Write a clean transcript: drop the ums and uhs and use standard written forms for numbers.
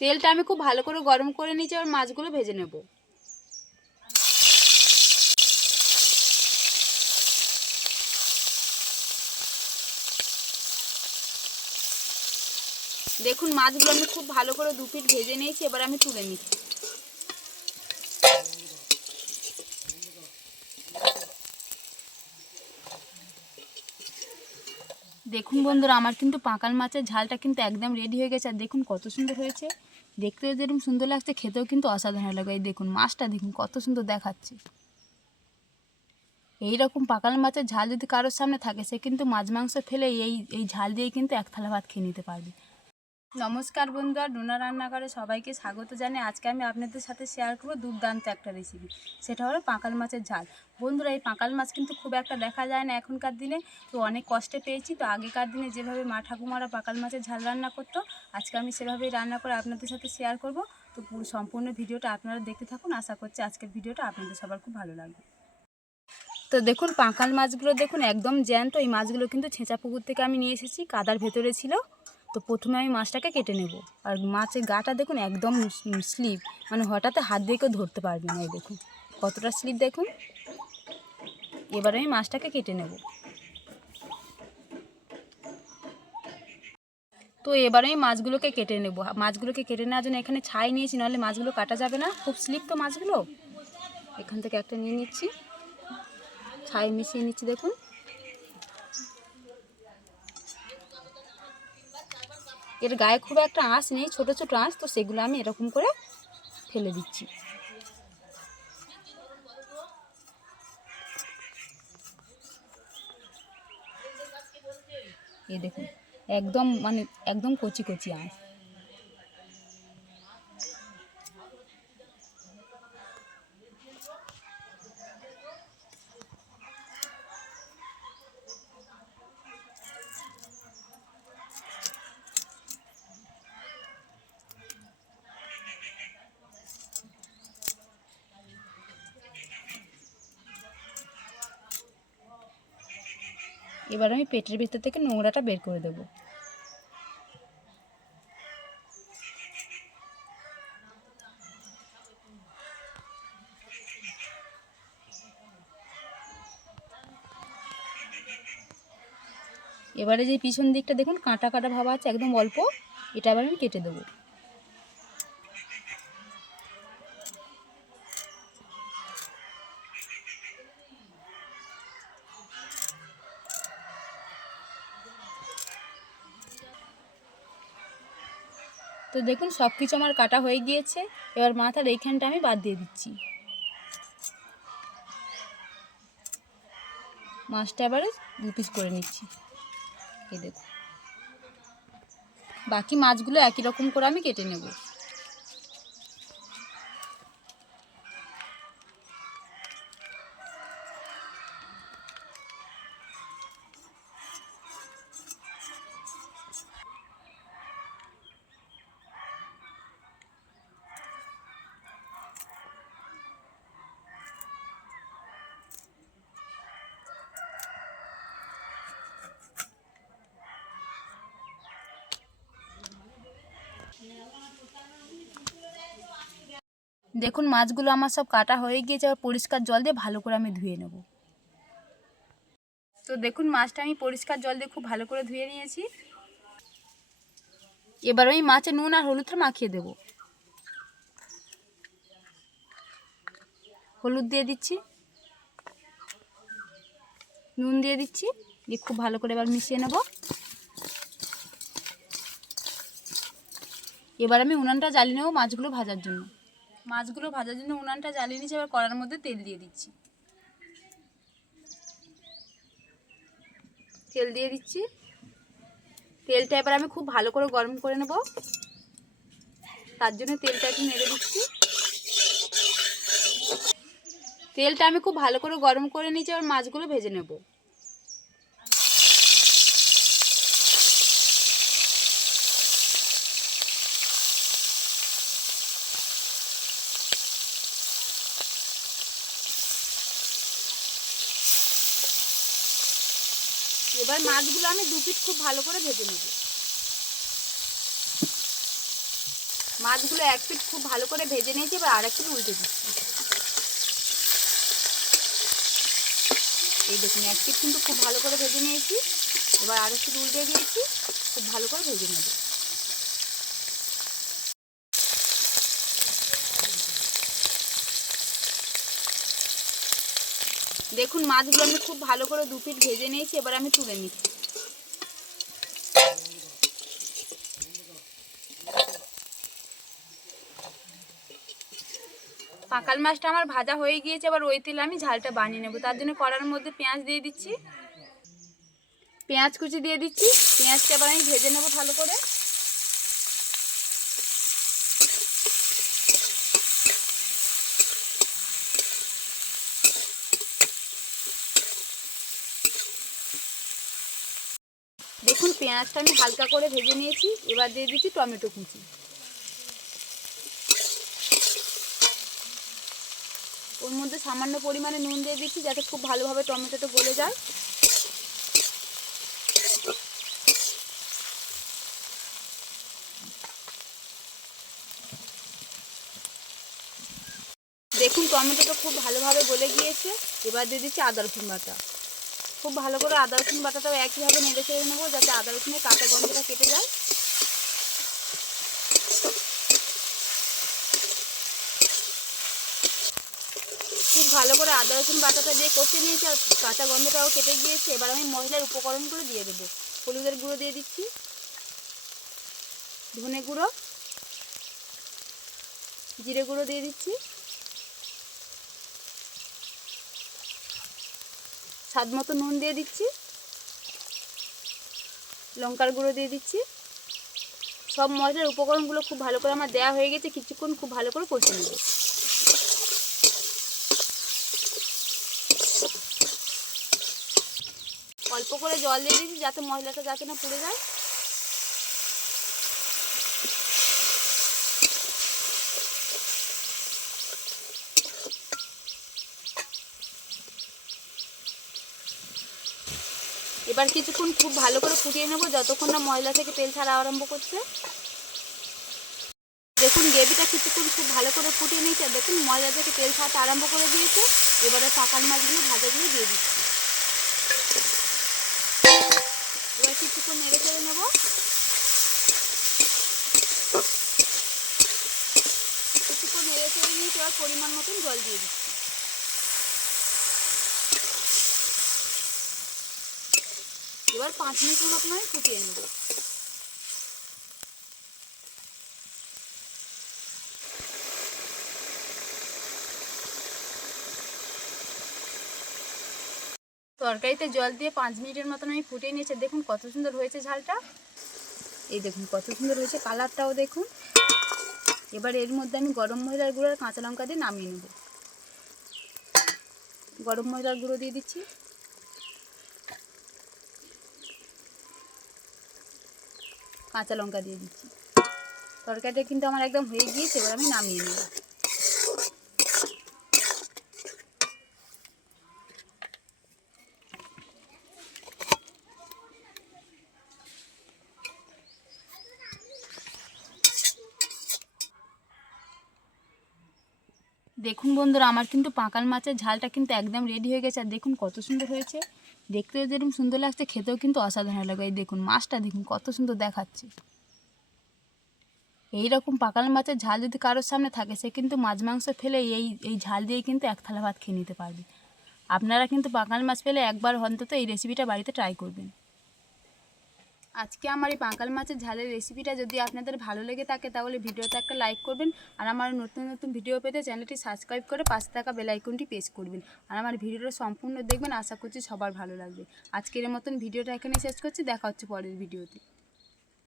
তেলটা আমি খুব ভালো করে গরম করে নিয়েছি, আর মাছগুলো ভেজে নেব। দেখুন মাছগুলো আমি খুব ভালো করে 2 পিঠ ভেজে নিয়েছি, এবার আমি তুলে নিচ্ছি। দেখুন বন্ধুরা, আমার কিন্তু পাকাল মাছের ঝালটা কিন্তু একদম রেডি হয়ে গেছে। আর দেখুন কত সুন্দর হয়েছে, দেখতেও যেরকম সুন্দর লাগছে, খেতেও কিন্তু অসাধারণ লাগে। এই দেখুন মাছটা দেখুন কত সুন্দর দেখাচ্ছে। এই রকম পাকাল মাছের ঝাল যদি কারোর সামনে থাকে, সে কিন্তু মাছ মাংস ফেলে এই ঝাল দিয়ে কিন্তু এক থালা ভাত খেয়ে নিতে পারবে। নমস্কার বন্ধুরা, ডোনা রান্নাঘরে সবাইকে স্বাগত জানিয়ে আজকে আমি আপনাদের সাথে শেয়ার করব দুর্দান্ত একটা রেসিপি। সেটা হলো পাকাল মাছের ঝাল। বন্ধুরা, এই পাকাল মাছ কিন্তু খুব একটা দেখা যায় না এখনকার দিনে, তো অনেক কষ্টে পেয়েছি। তো আগেকার দিনে যেভাবে মা ঠাকুমারা পাকাল মাছের ঝাল রান্না করতো, আজকে আমি সেভাবেই রান্না করে আপনাদের সাথে শেয়ার করব। তো পুরো সম্পূর্ণ ভিডিওটা আপনারা দেখতে থাকুন। আশা করছি আজকের ভিডিওটা আপনাদের সবার খুব ভালো লাগবে। তো দেখুন পাকাল মাছগুলো দেখুন একদম জ্যান্ত। এই মাছগুলো কিন্তু ছেঁচা পুকুর থেকে আমি নিয়ে এসেছি, কাদার ভেতরে ছিল। তো প্রথমে আমি মাছটাকে কেটে নেব। আর মাছের গাটা দেখুন একদম স্লিপ, মানে হঠাৎ হাত দিয়ে কেউ ধরতে পারবে না। এই দেখুন কতটা স্লিপ দেখুন। এবার আমি মাছটাকে কেটে নেব। তো এবার আমি মাছগুলোকে কেটে নেব। মাছগুলোকে কেটে নেওয়ার জন্য এখানে ছাই নিয়েছি, নাহলে মাছগুলো কাটা যাবে না, খুব স্লিপ তো মাছগুলো। এখান থেকে একটা নিয়ে নিচ্ছি, ছাই মিশিয়ে নিচ্ছি। দেখুন এর গায়ে খুব একটা আঁশ নেই, ছোট ছোট আঁশ, তো সেগুলো আমি এরকম করে ফেলে দিচ্ছি। এই দেখুন একদম মানে একদম কচি কচি আঁশ। এবার আমি পেটের ভেতর থেকে নোংরাটা বের করে দেব। এবারে যে পিছন দিকটা দেখুন কাঁটা কাটা ভাব আছে, একদম অল্প, এটা এবার আমি কেটে দেবো। তো দেখুন সব কিছু আমার কাটা হয়ে গিয়েছে। এবার মাথার এইখানটা আমি বাদ দিয়ে দিচ্ছি। মাছটা এবারে 2 পিস করে নিচ্ছি। এই দেখুন বাকি মাছগুলো একই রকম করে আমি কেটে নেব। দেখুন মাছগুলো আমার সব কাটা হয়ে গিয়েছে, আর পরিষ্কার জল দিয়ে ভালো করে আমি ধুয়ে নেব। তো দেখুন মাছটা আমি পরিষ্কার জল দিয়ে খুব ভালো করে ধুয়ে নিয়েছি। এবার আমি মাছে নুন আর হলুদটা মাখিয়ে দেব। হলুদ দিয়ে দিচ্ছি, নুন দিয়ে দিচ্ছি, দিয়ে খুব ভালো করে এবার মিশিয়ে নেব। এবার আমি উনানটা জ্বালিয়ে নেব মাছগুলো ভাজার জন্য। মাছগুলো ভাজার জন্য উনানটা জ্বালিয়ে নিচ্ছি। এবার কড়ার মধ্যে তেল দিয়ে দিচ্ছি। তেল দিয়ে দিচ্ছি, তেলটা এবার আমি খুব ভালো করে গরম করে নেব। তার জন্য তেলটা একটু নেড়ে দিচ্ছি। তেলটা আমি খুব ভালো করে গরম করে নিয়েছি, এবার মাছগুলো ভেজে নেব। এবার মাছগুলো আমি 2 পিঠ খুব ভালো করে ভেজে নেব। মাছগুলো এক পিঠ খুব ভালো করে ভেজে নিয়েছি, এবার আর এক পিঠ উল্টে দিচ্ছি। এই দেখুন এক পিঠ কিন্তু খুব ভালো করে ভেজে নিয়েছি, এবার আর এক পিঠ উল্টে দিয়েছি, খুব ভালো করে ভেজে নেব। দেখুন মাছগুলো আমি খুব ভালো করে দু পিঠ ভেজে নিয়েছি, এবার আমি তুলে নিচ্ছি। পাকাল মাছটা আমার ভাজা হয়ে গিয়েছে, এবার ওই তেলে আমি ঝালটা বানিয়ে নেব। তার জন্য কড়ার মধ্যে পেঁয়াজ দিয়ে দিচ্ছি, পেঁয়াজ কুচি দিয়ে দিচ্ছি। পেঁয়াজটা এবার আমি ভেজে নেব ভালো করে। দেখুন পেঁয়াজটা আমি হালকা করে ভেজে নিয়েছি, এবার দিয়ে দিচ্ছি টমেটো কুচি। ওর মধ্যে সামান্য পরিমাণে নুন দিয়ে দিচ্ছি, যাতে খুব ভালোভাবে টমেটোটা গলে যায়। দেখুন টমেটোটা খুব ভালোভাবে গলে গিয়েছে, এবার দিয়ে দিচ্ছি আদা রসুন বাটা। খুব ভালো করে আদা রসুন বাটাটাও একইভাবে নেড়ে চেড়ে নেবো, যাতে আদা রসুনের কাঁচা গন্ধটা কেটে যায়। খুব ভালো করে আদা রসুন বাটাটা দিয়ে কষে নিয়েছি, আর কাঁচা গন্ধটাও কেটে গিয়েছে। এবার আমি মশলার উপকরণগুলো দিয়ে দেবো। হলুদের গুঁড়ো দিয়ে দিচ্ছি, ধনে গুঁড়ো, জিরে গুঁড়ো দিয়ে দিচ্ছি, স্বাদ মতো নুন দিয়ে দিচ্ছি, লঙ্কার গুঁড়ো দিয়ে দিচ্ছি। সব মশলার উপকরণগুলো খুব ভালো করে আমার দেওয়া হয়ে গেছে, কিছুক্ষণ খুব ভালো করে কষে নেব। অল্প করে জল দিয়ে দিচ্ছি, যাতে মশলাটা যাতে না পুড়ে যায়। এবার কিছুক্ষণ খুব ভালো করে ফুটিয়ে নেব, যতক্ষণ না মশলা থেকে তেল ছাড়া আরম্ভ করছে। দেখুন গ্রেভিটা কিছুক্ষণ খুব ভালো করে ফুটিয়ে নিয়েছে, দেখুন মশলা থেকে তেল ছাড়তে আরম্ভ করে দিয়েছে। এবারে পাকাল মাছগুলো ভাজাগুলো দিয়ে দিচ্ছি। এবার কিছুক্ষণ নেড়ে চেড়ে নেব। কিছুক্ষণ নেড়ে চেড়ে নিয়ে এবার পরিমাণ মতন জল দিয়ে দিচ্ছি। এবার 5 মিনিটের মতন আমি ফুটিয়ে নেব। তরকারিতে জল দিয়ে 5 মিনিটের মতন আমি ফুটিয়ে নিয়েছি। দেখুন কত সুন্দর হয়েছে ঝালটা। এই দেখুন কত সুন্দর হয়েছে, কালারটাও দেখুন। এবার এর মধ্যে আমি গরম মশলার গুঁড়ো আর কাঁচা লঙ্কা দিয়ে নামিয়ে নেব। গরম মশলার গুঁড়ো দিয়ে দিচ্ছি, কাঁচা লঙ্কা দিয়ে দিচ্ছি। তরকারিটা কিন্তু আমার একদম হয়ে গিয়েছে, এবার আমি নামিয়ে নেব। দেখুন বন্ধুরা, আমার কিন্তু পাকাল মাছের ঝালটা কিন্তু একদম রেডি হয়ে গেছে। আর দেখুন কত সুন্দর হয়েছে, দেখতেও যেরকম সুন্দর লাগছে, খেতেও কিন্তু অসাধারণ লাগে। এই দেখুন মাছটা দেখুন কত সুন্দর দেখাচ্ছে। এইরকম পাকাল মাছের ঝাল যদি কারোর সামনে থাকে, সে কিন্তু মাছ মাংস ফেলে এই ঝাল দিয়ে কিন্তু এক থালা ভাত খেয়ে নিতে পারবে। আপনারা কিন্তু পাকাল মাছ পেলে একবার অন্তত এই রেসিপিটা বাড়িতে ট্রাই করবেন। আজকে আমার এই পাকাল মাছের ঝালের রেসিপিটা যদি আপনাদের ভালো লেগে থাকে, তাহলে ভিডিওতে একটা লাইক করবেন। আর আমার নতুন নতুন ভিডিও পেতে চ্যানেলটি সাবস্ক্রাইব করে পাশে থাকা বেল আইকনটি প্রেস করবেন। আর আমার ভিডিওটা সম্পূর্ণ দেখবেন, আশা করছি সবার ভালো লাগবে। আজকের মতন ভিডিওটা এখানে শেষ করছি, দেখা হচ্ছে পরের ভিডিওতে।